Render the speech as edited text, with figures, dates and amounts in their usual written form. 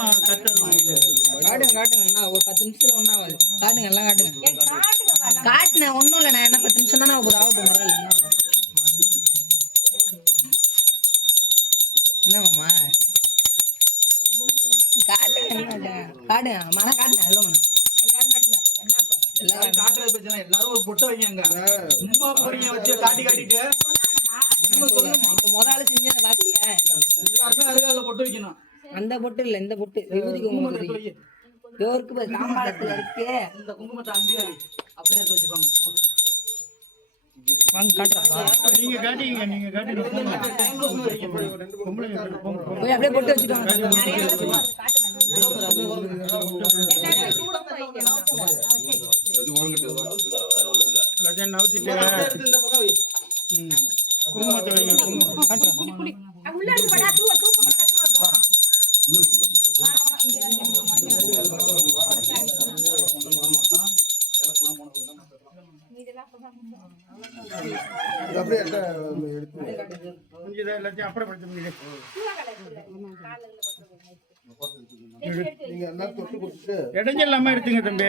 காட்டுங்க காட்டுங்க அண்ணா, ஒரு 10 நிமிஷத்துல ஒன்றும் ஆகாது. காட்டுங்க எல்லாம் காட்டுங்க. காட்டுனேன் ஒன்றும் இல்லைண்ணா, என்ன 10 நிமிஷம் தானே ஒரு ஆகட்டும் பரவாயில்ல. என்ன மாமா காட்டுங்க என்ன காட்டுங்க மன காட்டுங்க எவ்வளோ மன எல்லாரும் காட்டுறது பிரச்சனை. எல்லாரும் ஒரு பொட்டை வைங்க. சும்மா போறீங்க வச்சு காட்டி காட்டிட்டு இப்ப முதல்ல செஞ்சு பாக்கலையா? எல்லாருமே அருகால பொட்டு வைக்கணும். அந்த பொட்டு இல்ல, இந்த பொட்டு இவருக்கு தாம்பாளத்துல இருக்கு. இந்த குங்குமத்தை அங்கேயே அப்படியே எடுத்து வச்சுப்பாங்க. நீங்க காட்டிங்க, நீங்க காட்டி அப்படியே பொட்டு வச்சுக்கோங்க. இடைஞ்சல் இல்லாம எடுத்துங்க தம்பி.